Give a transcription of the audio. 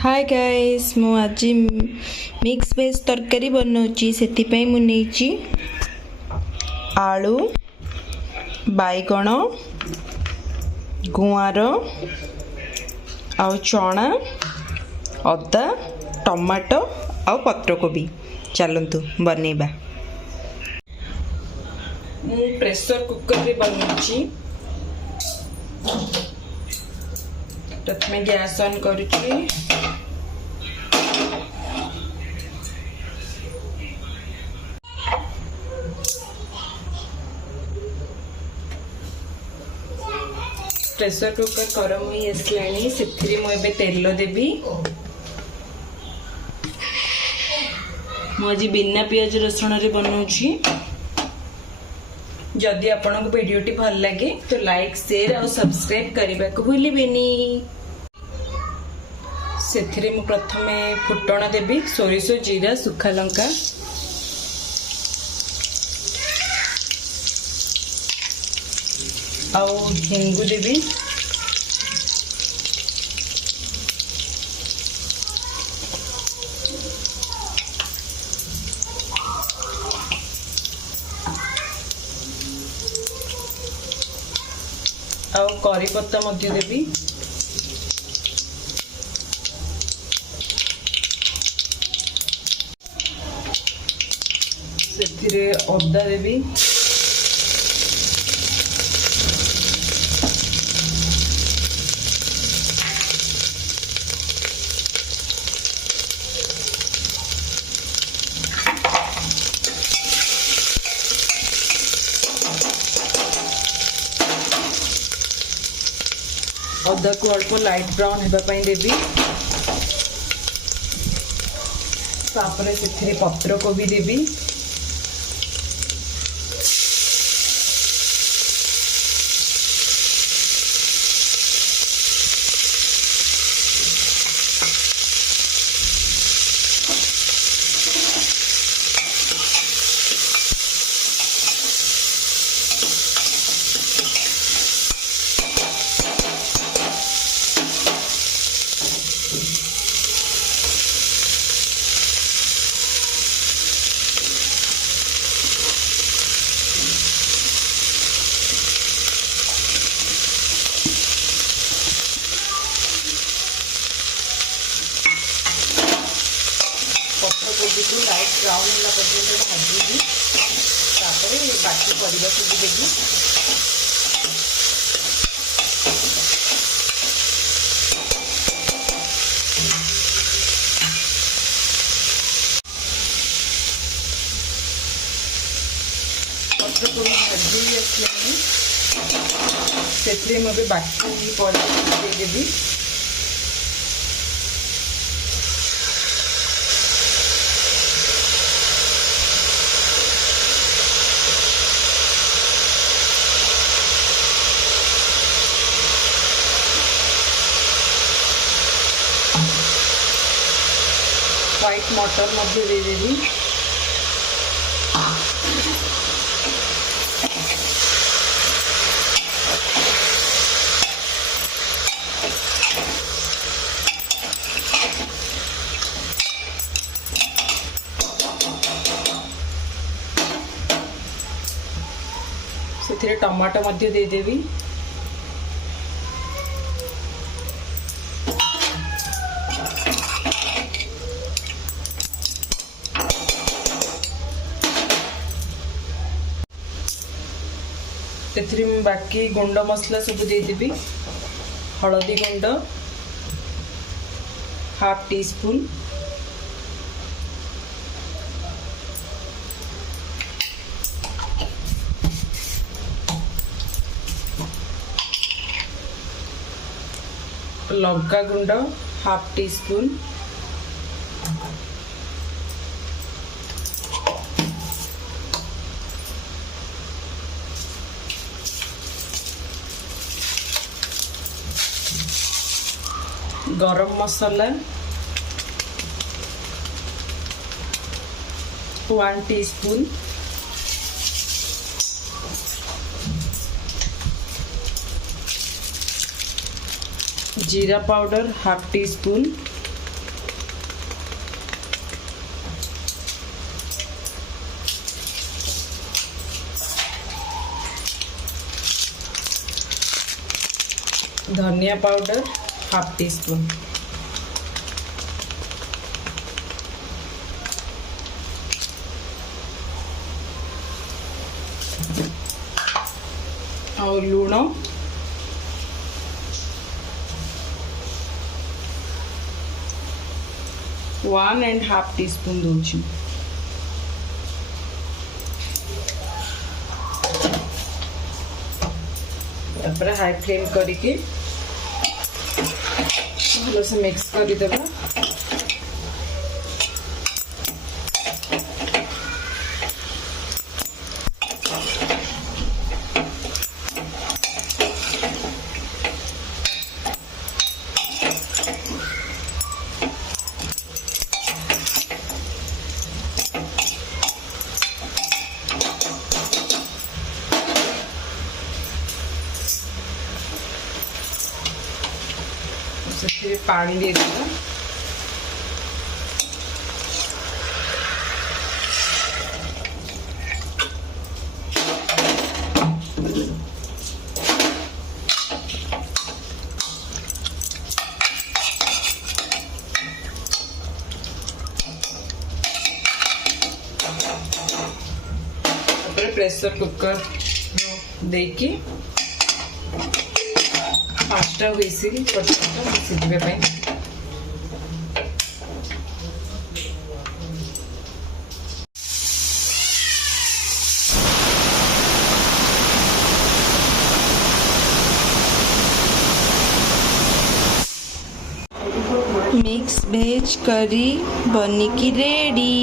Hi guys मु आज mix veg तरकारी बनाऊँगी से मुझे आलू बैगण गुआर आउ चना अदा टमाटो आउ पत्रकोबी चलतु बनैबा। मु प्रेशर कुकर रे बनाऊँगी। प्रथम गैस ऑन करुँगी। प्रेशर कुकर गरम हो आसलानी से तेल देवी। मुझे बिना पियाज रसुण रे बनाऊँगी। जदि आपन को वीडियोटी भल लगे तो लाइक शेयर और सब्सक्राइब करने को भूलिबेनी। से मु प्रथमे फुटण देवी सोरिष जीरा सुखा लंका आउ हिंगु देवी। आउ करी पत्ता मध्य देवी। से अदा देवी। अदा को अल्प लाइट ब्राउन होगापाई देवी। तापरे से पत्र कोबी देवी। पत्तकोबी को लाइट ब्राउन होगा पर्यटन भाजी बाकी परिवा सब देवी। पत्तकोबी भाजी आसलानी से बाकी परिवा देवी। व्हाइट मटर मध्य दे देवी। से टमाटो मध्य दे देवी। बाकी गुंड मसला सब देदेवी। हलदी गुंड हाफ टी स्पून, लंका गुंड हाफ टी स्पून, गरम मसाला 1 टीस्पून, जीरा पाउडर हाफ टी स्पून, धनिया पाउडर हाफ टी स्पून, और लूण 1.5 टीस्पून दूची। हाई फ्लेम करके भल से मिक्स करदेबा। ସେଥିରେ ପାଣି ଦେଇଦେବା। ତାପରେ ପ୍ରେସର କୁକର ଦେଇକି 5ଟା ହୁଇସିଲ୍ ପର୍ଯ୍ୟନ୍ତ ସିଝିବା ପାଇଁ। मिक्स वेज करी बनिकी रेडी।